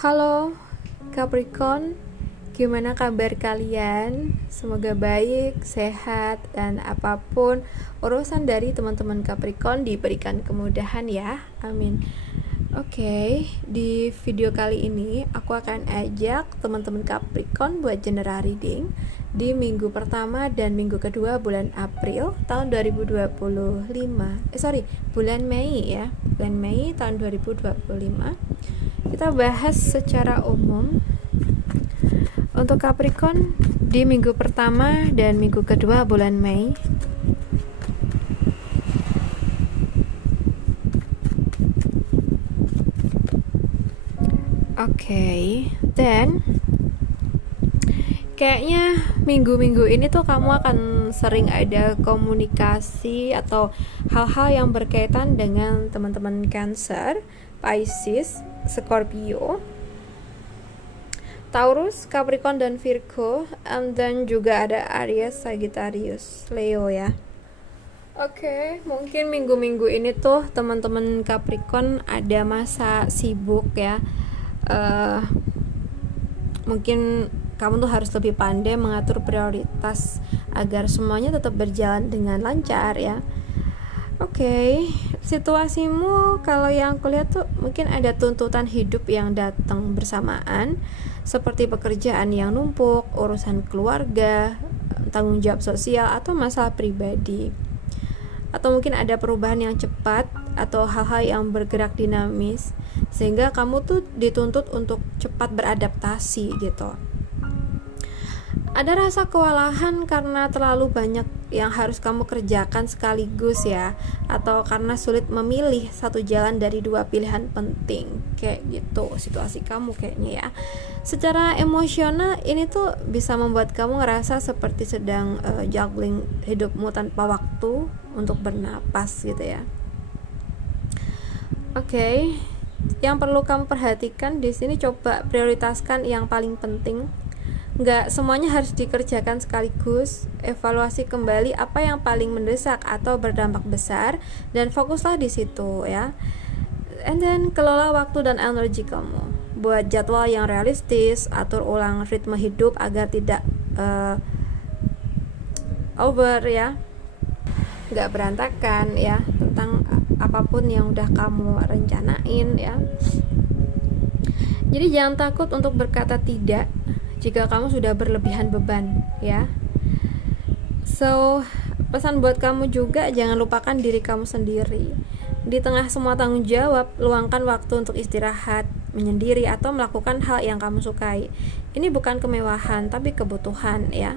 Halo Capricorn, gimana kabar kalian? Semoga baik, sehat, dan apapun urusan dari teman-teman Capricorn diberikan kemudahan ya. Amin. Oke, di video kali ini aku akan ajak teman-teman Capricorn buat general reading di minggu pertama dan minggu kedua bulan April tahun 2025. Bulan Mei ya. Bulan Mei tahun 2025. Kita bahas secara umum untuk Capricorn di minggu pertama dan minggu kedua bulan Mei. Dan kayaknya minggu-minggu ini tuh kamu akan sering ada komunikasi atau hal-hal yang berkaitan dengan teman-teman Cancer, Pisces, Scorpio, Taurus, Capricorn, dan Virgo, dan juga ada Aries, Sagittarius, Leo ya. Mungkin minggu-minggu ini tuh teman-teman Capricorn ada masa sibuk ya. Mungkin kamu tuh harus lebih pandai mengatur prioritas agar semuanya tetap berjalan dengan lancar ya. Situasimu kalau yang aku lihat tuh mungkin ada tuntutan hidup yang datang bersamaan, seperti pekerjaan yang numpuk, urusan keluarga, tanggung jawab sosial, atau masalah pribadi. Atau mungkin ada perubahan yang cepat atau hal-hal yang bergerak dinamis, sehingga kamu tuh dituntut untuk cepat beradaptasi gitu. Ada rasa kewalahan karena terlalu banyak yang harus kamu kerjakan sekaligus ya, atau karena sulit memilih satu jalan dari dua pilihan penting. Kayak gitu situasi kamu kayaknya ya. Secara emosional ini tuh bisa membuat kamu ngerasa seperti sedang juggling hidupmu tanpa waktu untuk bernapas gitu ya. Yang perlu kamu perhatikan di sini, coba prioritaskan yang paling penting. Nggak semuanya harus dikerjakan sekaligus. Evaluasi kembali apa yang paling mendesak atau berdampak besar dan fokuslah di situ ya. And then kelola waktu dan energi kamu. Buat jadwal yang realistis, atur ulang ritme hidup agar tidak over ya, nggak berantakan ya, tentang apapun yang udah kamu rencanain ya. Jadi jangan takut untuk berkata tidak jika kamu sudah berlebihan beban ya. Pesan buat kamu juga, jangan lupakan diri kamu sendiri. Di tengah semua tanggung jawab, luangkan waktu untuk istirahat, menyendiri, atau melakukan hal yang kamu sukai. Ini bukan kemewahan, tapi kebutuhan ya.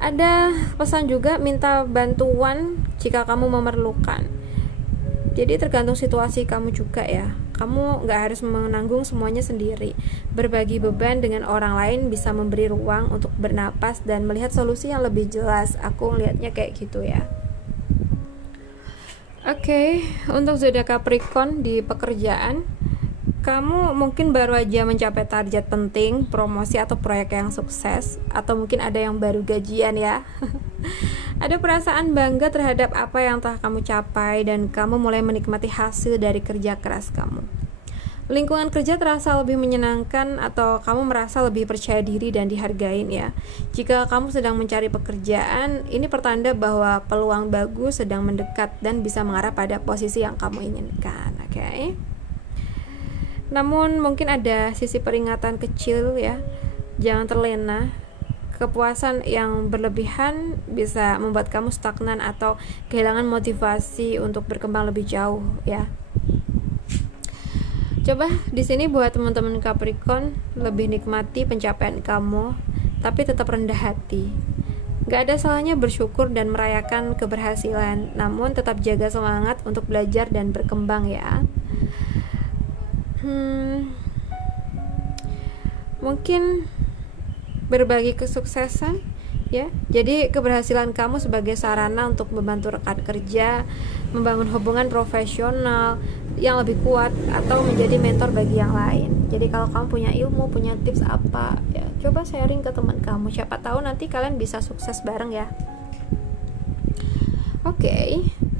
Ada pesan juga, minta bantuan jika kamu memerlukan. Jadi tergantung situasi kamu juga ya. Kamu gak harus menanggung semuanya sendiri. Berbagi beban dengan orang lain bisa memberi ruang untuk bernapas dan melihat solusi yang lebih jelas. Aku ngelihatnya kayak gitu ya. Untuk zodiak Capricorn di pekerjaan, kamu mungkin baru aja mencapai target penting, promosi atau proyek yang sukses, atau mungkin ada yang baru gajian ya. Ada perasaan bangga terhadap apa yang telah kamu capai dan kamu mulai menikmati hasil dari kerja keras kamu. Lingkungan kerja terasa lebih menyenangkan atau kamu merasa lebih percaya diri dan dihargain ya. Jika kamu sedang mencari pekerjaan, ini pertanda bahwa peluang bagus sedang mendekat dan bisa mengarah pada posisi yang kamu inginkan. Namun mungkin ada sisi peringatan kecil ya. Jangan terlena. Kepuasan yang berlebihan bisa membuat kamu stagnan atau kehilangan motivasi untuk berkembang lebih jauh ya. Coba di sini buat teman-teman Capricorn lebih nikmati pencapaian kamu, tapi tetap rendah hati. Gak ada salahnya bersyukur dan merayakan keberhasilan, namun tetap jaga semangat untuk belajar dan berkembang ya. Mungkin berbagi kesuksesan ya. Jadi keberhasilan kamu sebagai sarana untuk membantu rekan kerja, membangun hubungan profesional yang lebih kuat, atau menjadi mentor bagi yang lain. Jadi kalau kamu punya ilmu, punya tips apa ya, coba sharing ke teman kamu. Siapa tahu nanti kalian bisa sukses bareng ya.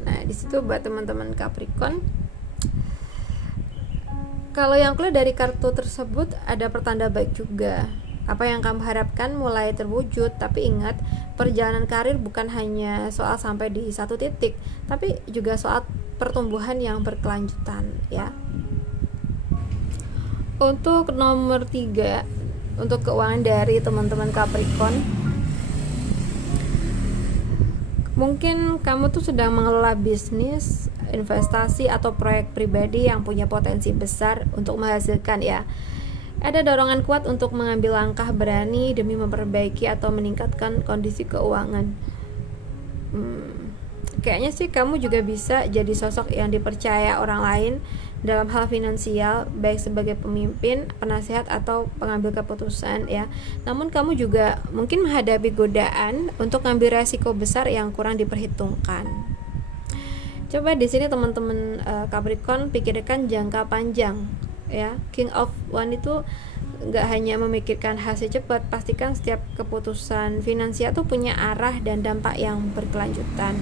Nah di situ buat teman-teman Capricorn, Kalau yang keluar dari kartu tersebut ada pertanda baik juga. Apa yang kamu harapkan mulai terwujud, tapi ingat, perjalanan karir bukan hanya soal sampai di satu titik, tapi juga soal pertumbuhan yang berkelanjutan ya. Untuk nomor 3, untuk keuangan dari teman-teman Capricorn, mungkin kamu tuh sedang mengelola bisnis, investasi atau proyek pribadi yang punya potensi besar untuk menghasilkan ya. Ada dorongan kuat untuk mengambil langkah berani demi memperbaiki atau meningkatkan kondisi keuangan. Kayaknya sih kamu juga bisa jadi sosok yang dipercaya orang lain dalam hal finansial, baik sebagai pemimpin, penasihat atau pengambil keputusan ya. Namun kamu juga mungkin menghadapi godaan untuk ngambil resiko besar yang kurang diperhitungkan. Coba di sini teman-teman Capricorn pikirkan jangka panjang ya. King of One itu nggak hanya memikirkan hasil cepat, pastikan setiap keputusan finansial tuh punya arah dan dampak yang berkelanjutan.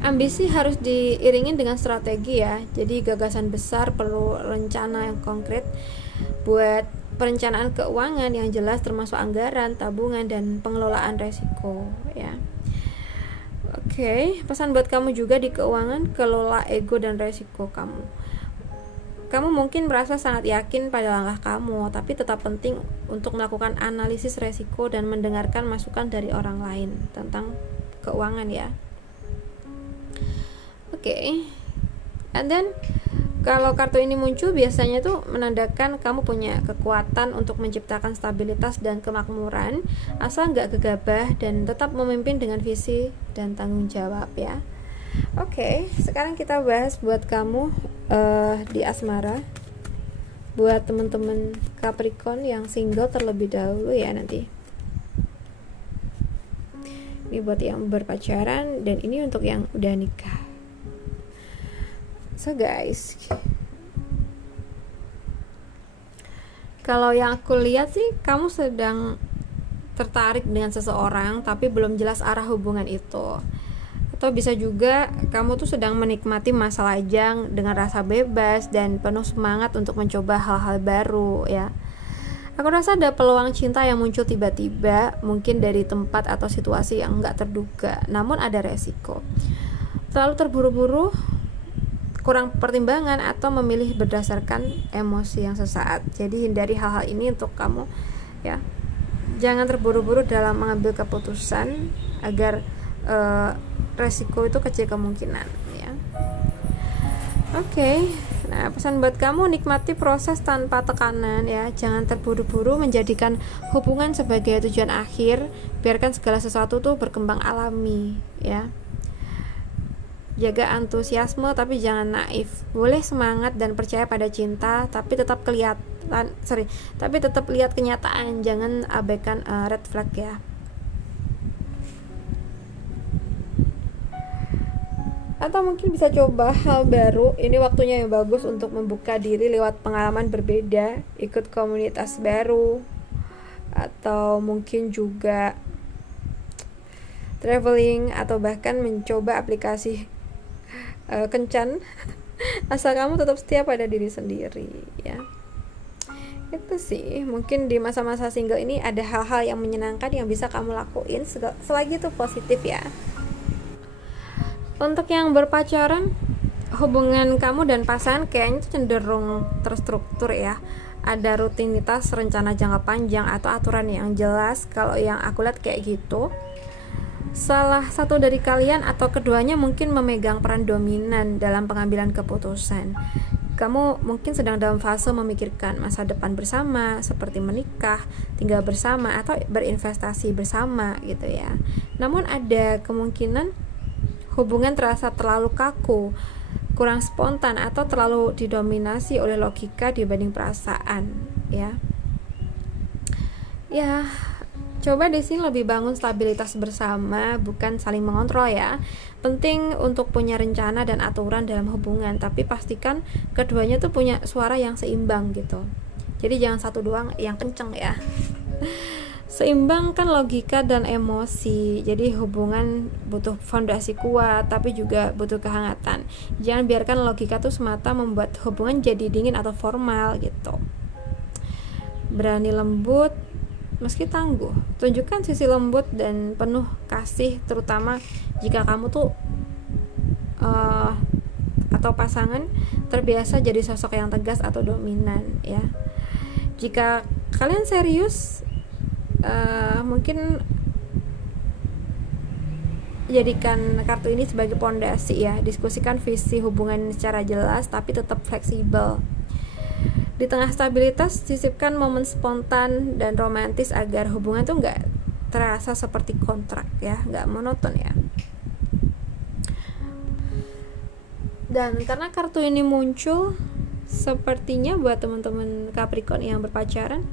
Ambisi harus diiringi dengan strategi ya. Jadi gagasan besar perlu rencana yang konkret buat perencanaan keuangan yang jelas, termasuk anggaran, tabungan, dan pengelolaan resiko ya. Oke, pesan buat kamu juga di keuangan, kelola ego dan resiko kamu. Kamu mungkin merasa sangat yakin pada langkah kamu, tapi tetap penting untuk melakukan analisis resiko dan mendengarkan masukan dari orang lain tentang keuangan ya. Oke. And then kalau kartu ini muncul biasanya tuh menandakan kamu punya kekuatan untuk menciptakan stabilitas dan kemakmuran, asal nggak gegabah dan tetap memimpin dengan visi dan tanggung jawab ya. Oke, sekarang kita bahas buat kamu di asmara, buat teman-teman Capricorn yang single terlebih dahulu ya nanti. Ini buat yang berpacaran dan ini untuk yang udah nikah. So guys, kalau yang aku lihat sih kamu sedang tertarik dengan seseorang tapi belum jelas arah hubungan itu. Atau bisa juga kamu tuh sedang menikmati masa lajang dengan rasa bebas dan penuh semangat untuk mencoba hal-hal baru ya. Aku rasa ada peluang cinta yang muncul tiba-tiba, mungkin dari tempat atau situasi yang enggak terduga, namun ada resiko. Terlalu terburu-buru, kurang pertimbangan, atau memilih berdasarkan emosi yang sesaat. Jadi hindari hal-hal ini untuk kamu ya. Jangan terburu-buru dalam mengambil keputusan agar resiko itu kecil kemungkinan ya. Oke. Nah, pesan buat kamu, nikmati proses tanpa tekanan ya. Jangan terburu-buru menjadikan hubungan sebagai tujuan akhir. Biarkan segala sesuatu tuh berkembang alami ya. Jaga antusiasme tapi jangan naif. Boleh semangat dan percaya pada cinta, tapi tetap lihat kenyataan. Jangan abaikan red flag ya. Atau mungkin bisa coba hal baru. Ini waktunya yang bagus untuk membuka diri lewat pengalaman berbeda, ikut komunitas baru, atau mungkin juga traveling, atau bahkan mencoba aplikasi kencan. Asal kamu tetap setia pada diri sendiri ya. Itu sih, mungkin di masa-masa single ini ada hal-hal yang menyenangkan yang bisa kamu lakuin selagi itu positif ya. Untuk yang berpacaran, hubungan kamu dan pasangan kayaknya cenderung terstruktur ya. Ada rutinitas, rencana jangka panjang, atau aturan yang jelas. Kalau yang aku lihat kayak gitu, salah satu dari kalian atau keduanya mungkin memegang peran dominan dalam pengambilan keputusan. Kamu mungkin sedang dalam fase memikirkan masa depan bersama, seperti menikah, tinggal bersama, atau berinvestasi bersama gitu ya. Namun ada kemungkinan hubungan terasa terlalu kaku, kurang spontan, atau terlalu didominasi oleh logika dibanding perasaan ya. Ya, coba di sini lebih bangun stabilitas bersama, bukan saling mengontrol ya. Penting untuk punya rencana dan aturan dalam hubungan, tapi pastikan keduanya tuh punya suara yang seimbang gitu. Jadi jangan satu doang yang kenceng ya. Seimbangkan logika dan emosi. Jadi hubungan butuh fondasi kuat, tapi juga butuh kehangatan. Jangan biarkan logika tuh semata membuat hubungan jadi dingin atau formal gitu. Berani lembut meski tangguh. Tunjukkan sisi lembut dan penuh kasih, terutama jika kamu tuh atau pasangan terbiasa jadi sosok yang tegas atau dominan ya. Jika kalian serius, mungkin jadikan kartu ini sebagai pondasi ya. Diskusikan visi hubungan secara jelas tapi tetap fleksibel. Di tengah stabilitas, sisipkan momen spontan dan romantis agar hubungan tuh nggak terasa seperti kontrak ya, nggak monoton ya. Dan karena kartu ini muncul, sepertinya buat teman-teman Capricorn yang berpacaran,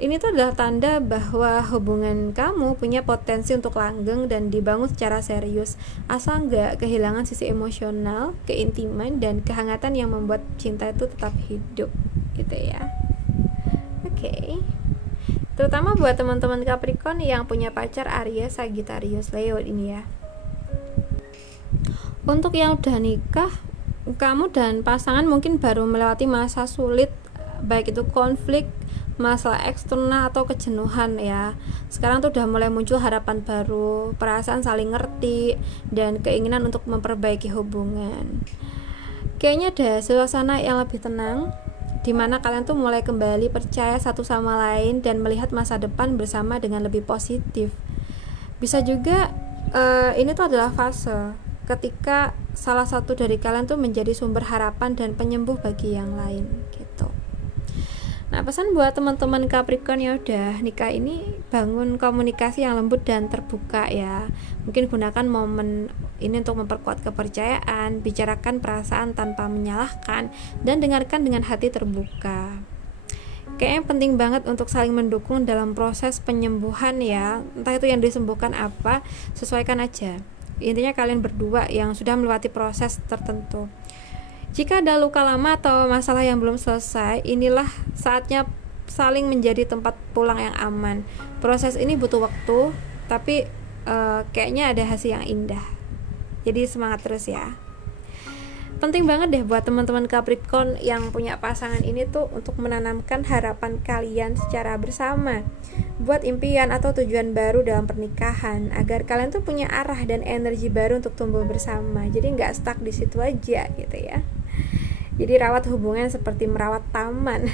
ini tuh adalah tanda bahwa hubungan kamu punya potensi untuk langgeng dan dibangun secara serius, asal nggak kehilangan sisi emosional, keintiman, dan kehangatan yang membuat cinta itu tetap hidup gitu ya. Oke. Terutama buat teman-teman Capricorn yang punya pacar Aries, Sagittarius, Leo ini ya. Untuk yang udah nikah, kamu dan pasangan mungkin baru melewati masa sulit, baik itu konflik, masalah eksternal atau kejenuhan ya. Sekarang tuh udah mulai muncul harapan baru, perasaan saling ngerti, dan keinginan untuk memperbaiki hubungan. Kayaknya ada suasana yang lebih tenang, dimana kalian tuh mulai kembali percaya satu sama lain dan melihat masa depan bersama dengan lebih positif. Bisa juga ini tuh adalah fase ketika salah satu dari kalian tuh menjadi sumber harapan dan penyembuh bagi yang lain gitu. Nah, pesan buat teman-teman Capricorn yang udah nikah ini, bangun komunikasi yang lembut dan terbuka ya. Mungkin gunakan momen ini untuk memperkuat kepercayaan, bicarakan perasaan tanpa menyalahkan, dan dengarkan dengan hati terbuka. Kayaknya penting banget untuk saling mendukung dalam proses penyembuhan ya. Entah itu yang disembuhkan apa, sesuaikan aja. Intinya kalian berdua yang sudah melewati proses tertentu. Jika ada luka lama atau masalah yang belum selesai, inilah saatnya saling menjadi tempat pulang yang aman. Proses ini butuh waktu, tapi kayaknya ada hasil yang indah. Jadi semangat terus ya. Penting banget deh buat teman-teman Capricorn yang punya pasangan ini tuh untuk menanamkan harapan kalian secara bersama, buat impian atau tujuan baru dalam pernikahan, agar kalian tuh punya arah dan energi baru untuk tumbuh bersama. Jadi nggak stuck di situ aja gitu ya. Jadi rawat hubungan seperti merawat taman.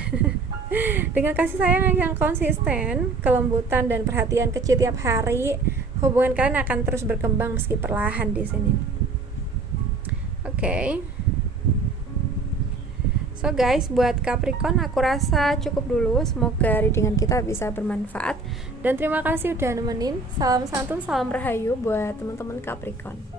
Dengan kasih sayang yang konsisten, kelembutan dan perhatian kecil tiap hari, hubungan kalian akan terus berkembang meski perlahan di sini. Oke. So guys, buat Capricorn aku rasa cukup dulu. Semoga readingan kita bisa bermanfaat. Dan terima kasih udah nemenin. Salam santun, salam rahayu buat teman-teman Capricorn.